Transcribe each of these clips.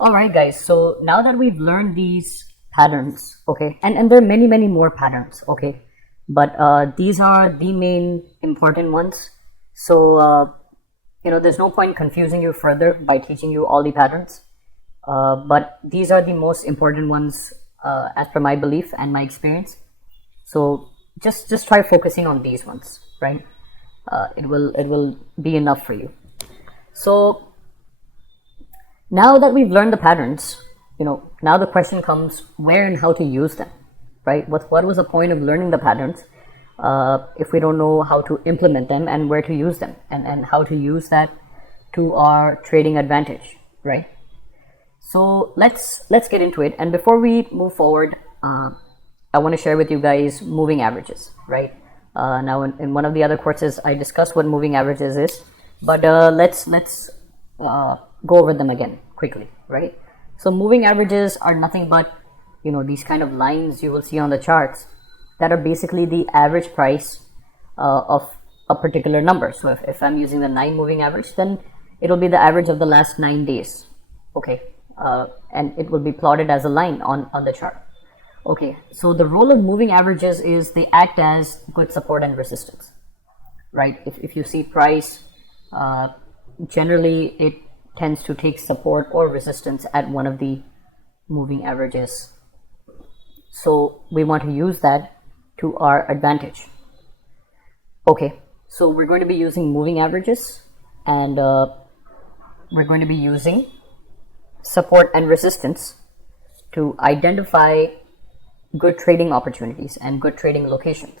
All right, guys. So now that we've learned these patterns, okay, and there are many more patterns, okay, but these are the main important ones. So there's no point confusing you further by teaching you all the patterns. But these are the most important ones as per my belief and my experience. So just try focusing on these ones, right? It will be enough for you. So now that we've learned the patterns, now the question comes where and how to use them, right? What was the point of learning the patterns if we don't know how to implement them and where to use them and how to use that to our trading advantage, right? So let's get into it. And before we move forward, I want to share with you guys moving averages, right? Now in one of the other courses, I discussed what moving averages is, but let's go over them again quickly, right? So moving averages are nothing but these kind of lines you will see on the charts that are basically the average price of a particular number. So if I'm using the 9 moving average, then it'll be the average of the last 9 days, okay, and it will be plotted as a line on the chart. Okay, so the role of moving averages is they act as good support and resistance, right? If you see price, generally it tends to take support or resistance at one of the moving averages. So we want to use that to our advantage. Okay, so we're going to be using moving averages, and we're going to be using support and resistance to identify good trading opportunities and good trading locations,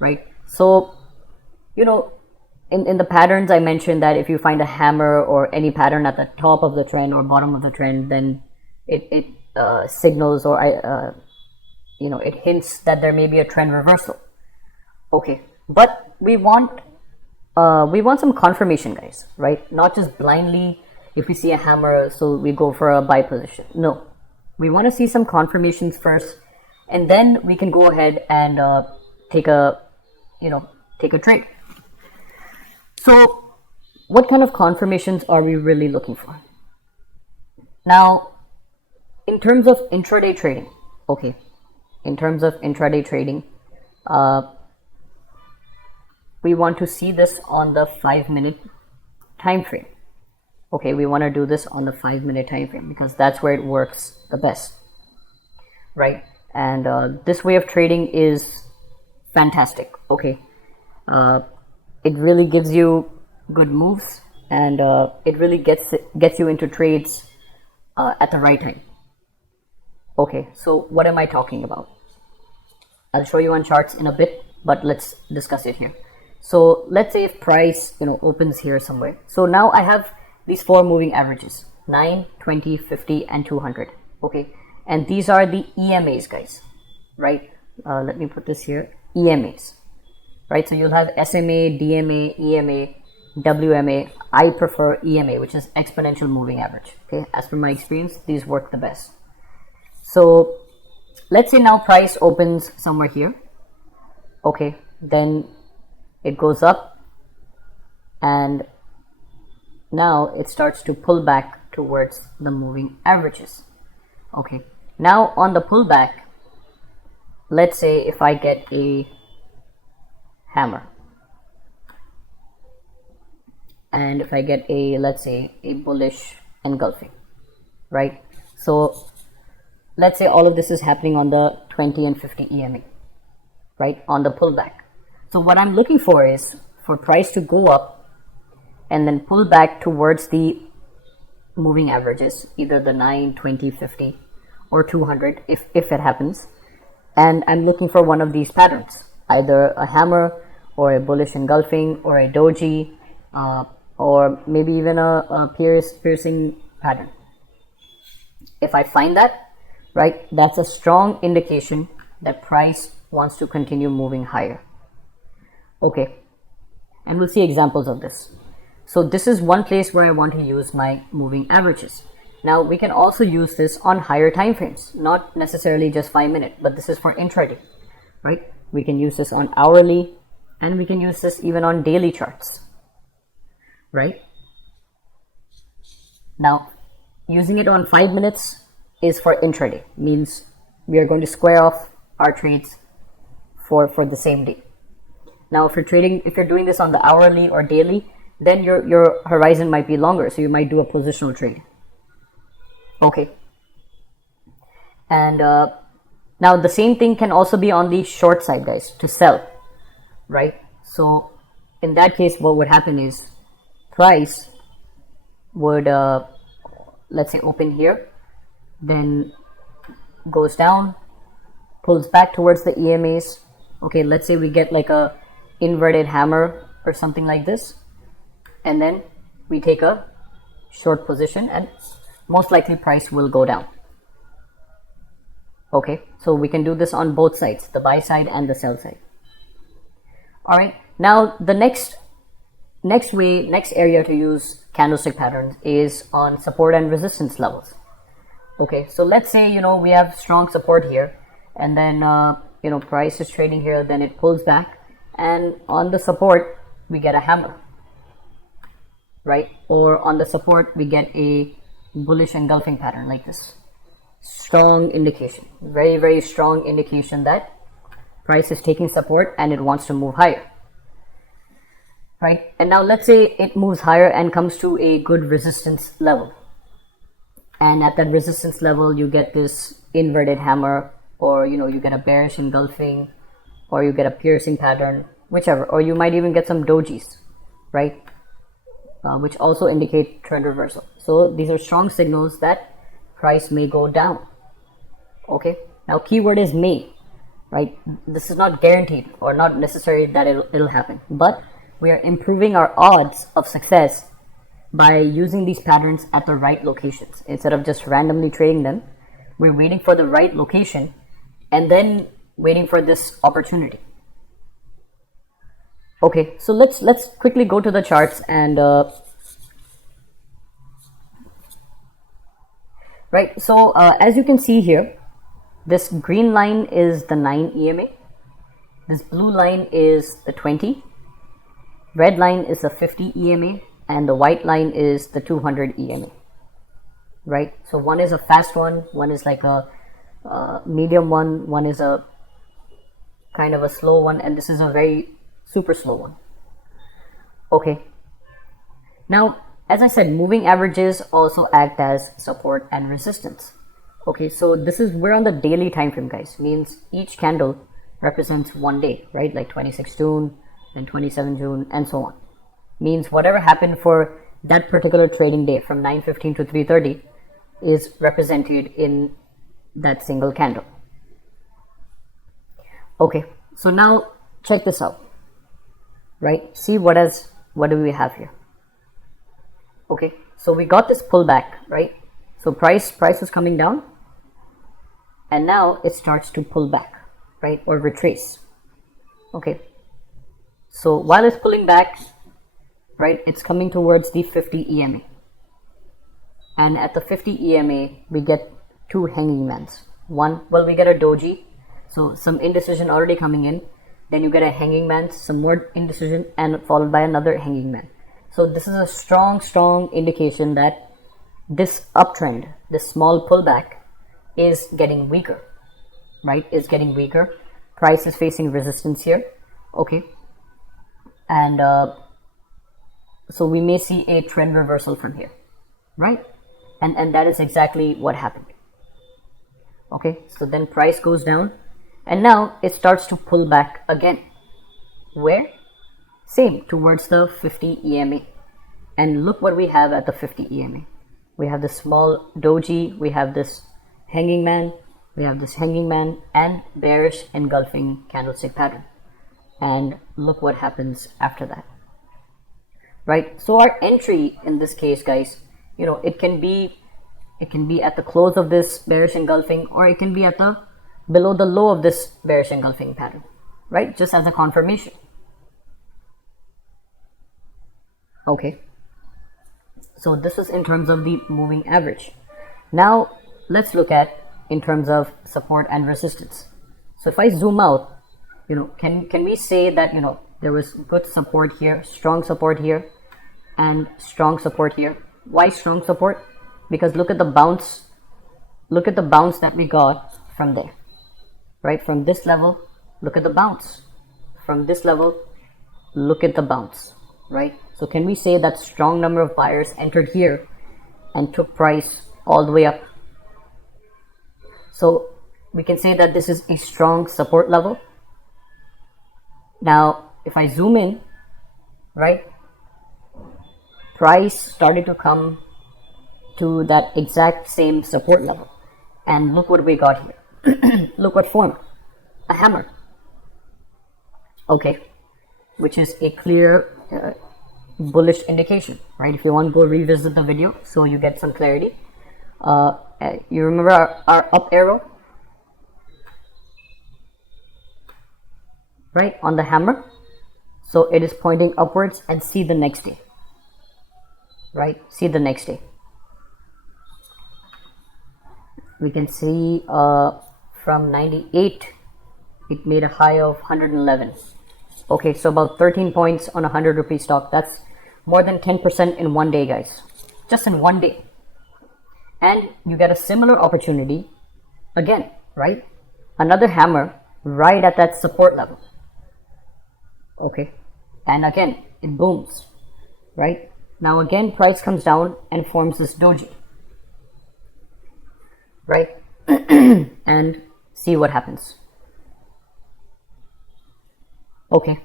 right? So in the patterns I mentioned that if you find a hammer or any pattern at the top of the trend or bottom of the trend, then it signals or it hints that there may be a trend reversal. Okay, but we want some confirmation, guys, right? Not just blindly if we see a hammer, so we go for a buy position. No, we want to see some confirmations first, and then we can go ahead and take a trade. So what kind of confirmations are we really looking for? Now, in terms of intraday trading, okay, we want to see this on the 5-minute time frame. Okay, we want to do this on the 5-minute time frame because that's where it works the best, right? And this way of trading is fantastic. Okay, it really gives you good moves, and it really gets you into trades at the right time. Okay, so what am I talking about? I'll show you on charts in a bit, but let's discuss it here. So let's say if price opens here somewhere. So now I have these 4 moving averages: 9, 20, 50, and 200. Okay, and these are the EMAs, guys, right? Let me put this here: EMAs, right? So you'll have SMA, DMA, EMA, WMA. I prefer EMA, which is exponential moving average. Okay, as per my experience, these work the best. So let's say now price opens somewhere here. Okay, then it goes up, and now it starts to pull back towards the moving averages. Okay, now on the pullback, let's say if I get a hammer, and if I get let's say a bullish engulfing, right? So let's say all of this is happening on the 20 and 50 EMA, right, on the pullback. So what I'm looking for is for price to go up and then pull back towards the moving averages, either the 9, 20, 50, or 200 if it happens. And I'm looking for one of these patterns, either a hammer or a bullish engulfing or a doji, or maybe even a piercing pattern. If I find that, right, that's a strong indication that price wants to continue moving higher. Okay, and we'll see examples of this. So this is one place where I want to use my moving averages. Now we can also use this on higher time frames, not necessarily just 5-minute, but this is for intraday, right? We can use this on hourly, and we can use this even on daily charts, right? Now using it on 5 minutes is for intraday, means we are going to square off our trades for the same day. Now if you're doing this on the hourly or daily, then your horizon might be longer, so you might do a positional trade. Okay. And now the same thing can also be on the short side, guys, to sell, right? So in that case, what would happen is price would let's say open here, then goes down, pulls back towards the EMAs. Okay, let's say we get like a inverted hammer or something like this, and then we take a short position, and most likely price will go down. Okay, so we can do this on both sides, the buy side and the sell side. All right, now the next area to use candlestick patterns is on support and resistance levels. Okay, so let's say we have strong support here, and then price is trading here, then it pulls back, and on the support we get a hammer, right? Or on the support we get a bullish engulfing pattern like this. Strong indication, very, very strong indication that price is taking support and it wants to move higher, right? And now let's say it moves higher and comes to a good resistance level, and at that resistance level you get this inverted hammer, or you get a bearish engulfing, or you get a piercing pattern, whichever, or you might even get some dojis, right? Which also indicate trend reversal. So these are strong signals that price may go down. Okay, now keyword is may, right? This is not guaranteed or not necessary that it'll happen, but we are improving our odds of success by using these patterns at the right locations. Instead of just randomly trading them, we're waiting for the right location and then waiting for this opportunity. Okay, so let's quickly go to the charts and right, so as you can see here, this green line is the 9 EMA, this blue line is the 20, red line is the 50 EMA, and the white line is the 200 EMA, right? So one is a fast one is like a medium one is a kind of a slow one, and this is a very super slow one. Okay, now as I said, moving averages also act as support and resistance. Okay, so we're on the daily time frame, guys. Means each candle represents one day, right? Like 26 June, then 27 June, and so on. Means whatever happened for that particular trading day from 9:15 to 3:30 is represented in that single candle. Okay, so now check this out, right? See what do we have here? Okay, so we got this pullback, right? So price was coming down, and now it starts to pull back, right? Or retrace. Okay, so while it's pulling back, right, it's coming towards the 50 EMA, and at the 50 EMA we get two hanging mans. We get a doji, so some indecision already coming in, then you get a hanging man, some more indecision, and followed by another hanging man. So this is a strong indication that this uptrend, this small pullback, is getting weaker, right? Is getting weaker. Price is facing resistance here. Okay, and so we may see a trend reversal from here, right? And that is exactly what happened. Okay, so then price goes down, and now it starts to pull back again. Where? Same, towards the 50 EMA. And look what we have at the 50 EMA. We have this small doji, we have this hanging man, and bearish engulfing candlestick pattern. And look what happens after that. Right? So our entry in this case, guys, it can be at the close of this bearish engulfing, or it can be at the below the low of this bearish engulfing pattern, right? Just as a confirmation. Okay, so this is in terms of the moving average. Now let's look at in terms of support and resistance. So if I zoom out, can we say that there was good support here, strong support here, and strong support here? Why strong support? because look at the bounce. Look at the bounce that we got from there, right? From this level, look at the bounce. From this level, look at the bounce, right? So can we say that strong number of buyers entered here and took price all the way up? So we can say that this is a strong support level. Now, if I zoom in, right, price started to come to that exact same support level. And look what we got here. Look what formed. A hammer. Okay. Which is a clear bullish indication, right? If you want to go revisit the video so you get some clarity. You remember our up arrow? Right? On the hammer. So it is pointing upwards, and see the next day. Right? See the next day. We can see from 98, it made a high of 111. Okay, so about 13 points on a 100 rupee stock. That's more than 10% in one day, guys. Just in one day. And you get a similar opportunity again, right? Another hammer right at that support level. Okay, and again, it booms, right? Now again, price comes down and forms this doji. Right? And see what happens. Okay.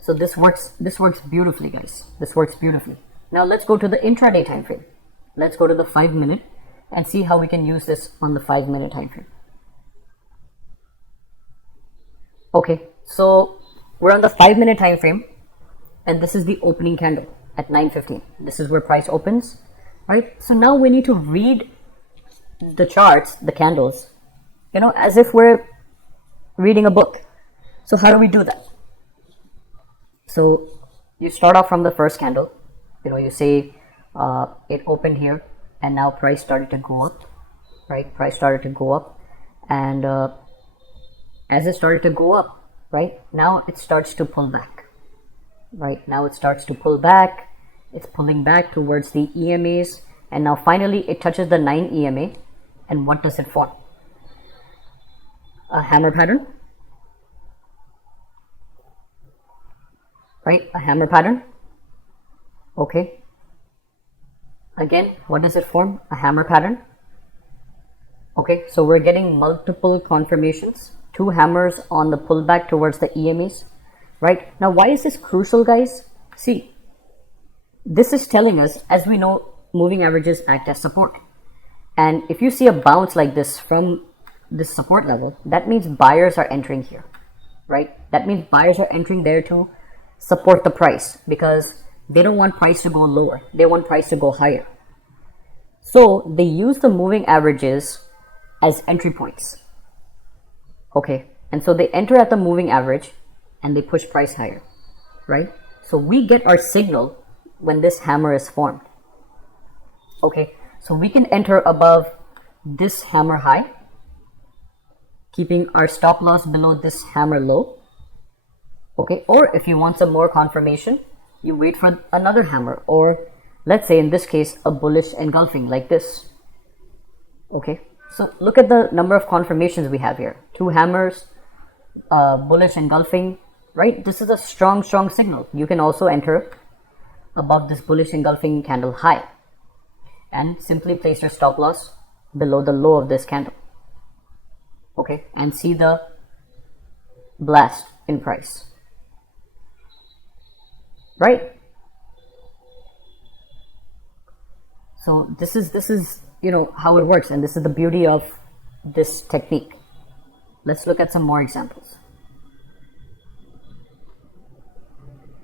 So this works beautifully, guys. This works beautifully. Now let's go to the intraday time frame. Let's go to the 5 minute and see how we can use this on the 5 minute time frame. Okay, so we're on the 5 minute time frame, and this is the opening candle at 9:15. This is where price opens. Right, so now we need to read the charts, the candles, as if we're reading a book. So how do we do that? So you start off from the first candle. You say it opened here, and now price started to go up. Right, price started to go up, and as it started to go up, right, now it starts to pull back. Right, now it starts to pull back. It's pulling back towards the EMAs, and now finally it touches the 9 EMA, and what does it form? A hammer pattern, right? A hammer pattern. Okay. Again, what does it form? A hammer pattern. Okay, so we're getting multiple confirmations, 2 hammers on the pullback towards the EMAs, right? Now, why is this crucial, guys? See, this is telling us, as we know, moving averages act as support. And if you see a bounce like this from this support level, that means buyers are entering here, right? That means buyers are entering there to support the price, because they don't want price to go lower. They want price to go higher. So they use the moving averages as entry points. Okay, and so they enter at the moving average and they push price higher, right? So we get our signal when this hammer is formed. Okay, so we can enter above this hammer high, keeping our stop loss below this hammer low. Okay, or if you want some more confirmation, you wait for another hammer, or let's say in this case a bullish engulfing like this. Okay, so look at the number of confirmations we have here. 2 hammers, bullish engulfing, right? This is a strong signal. You can also enter above this bullish engulfing candle high and simply place your stop loss below the low of this candle. Okay, and see the blast in price, right? So this is how it works, and this is the beauty of this technique. Let's look at some more examples.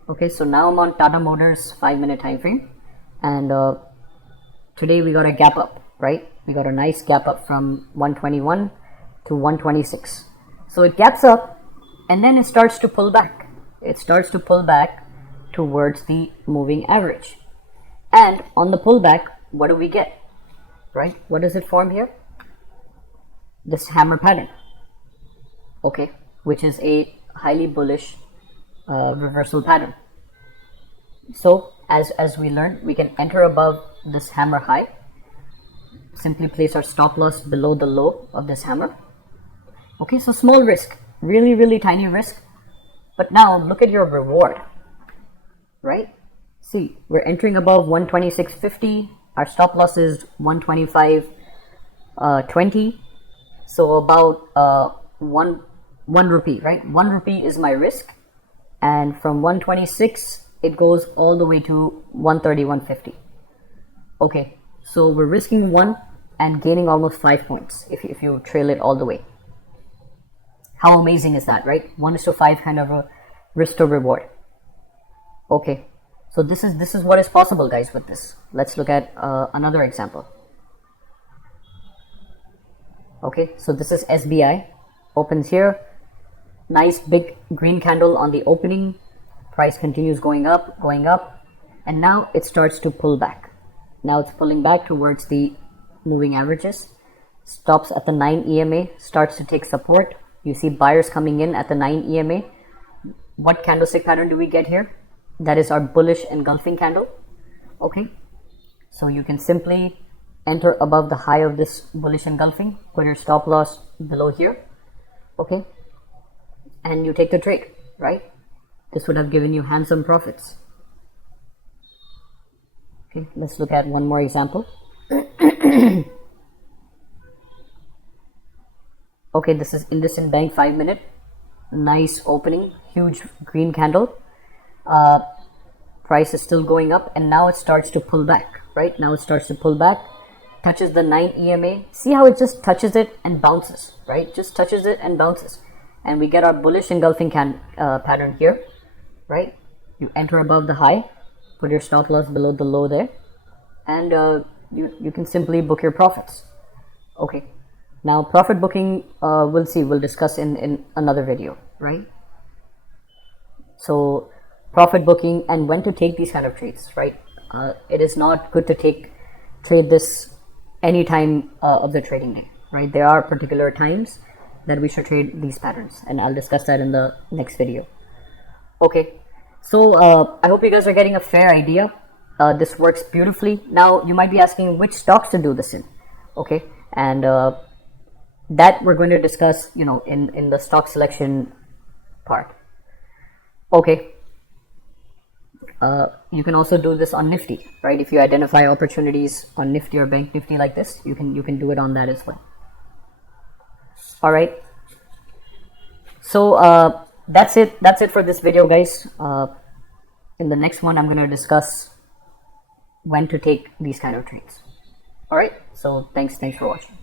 Okay, so now I'm on Tata Motors 5 minute time frame, and today we got a gap up, right? We got a nice gap up from 121 to 126. So it gaps up and then it starts to pull back. It starts to pull back towards the moving average. And on the pullback, what do we get? Right? What does it form here? This hammer pattern. Okay, which is a highly bullish reversal pattern. So as we learned, we can enter above this hammer high, simply place our stop loss below the low of this hammer. Okay, so small risk, really tiny risk, but now look at your reward, right? See, we're entering above 126.50. Our stop loss is 125.20. So about one rupee, right? 1 rupee is my risk, and from 126 it goes all the way to 130.150. Okay, so we're risking 1 and gaining almost 5 points if you trail it all the way. How amazing is that, right? 1:5 kind of a risk to reward. Okay, so this is what is possible, guys, with this. Let's look at another example. Okay, so this is SBI, opens here, nice big green candle on the opening, price continues going up, and now it starts to pull back. Now it's pulling back towards the moving averages, stops at the 9 EMA, starts to take support. You see buyers coming in at the 9 EMA. What candlestick pattern do we get here? That is our bullish engulfing candle. Okay, so you can simply enter above the high of this bullish engulfing, put your stop loss below here, okay, and you take the trade, right? This would have given you handsome profits. Okay, let's look at one more example. Okay, this is IndusInd Bank 5 minute, nice opening, huge green candle. Price is still going up, and now it starts to pull back, right? Now it starts to pull back, touches the 9 EMA. See how it just touches it and bounces, right? Just touches it and bounces, and we get our bullish engulfing pattern here, right? You enter above the high, put your stop loss below the low there, and you can simply book your profits. Okay, now profit booking, we'll discuss in another video, right? So profit booking and when to take these kind of trades, right? It is not good to trade this any time of the trading day, right? There are particular times that we should trade these patterns, and I'll discuss that in the next video. Okay, so I hope you guys are getting a fair idea. This works beautifully. Now you might be asking which stocks to do this in, okay, and that we're going to discuss, in the stock selection part. Okay, you can also do this on Nifty, right? If you identify opportunities on Nifty or Bank Nifty like this, you can do it on that as well. All right, so that's it for this video, guys. In the next one, I'm going to discuss when to take these kind of trades. All right, so thanks for watching.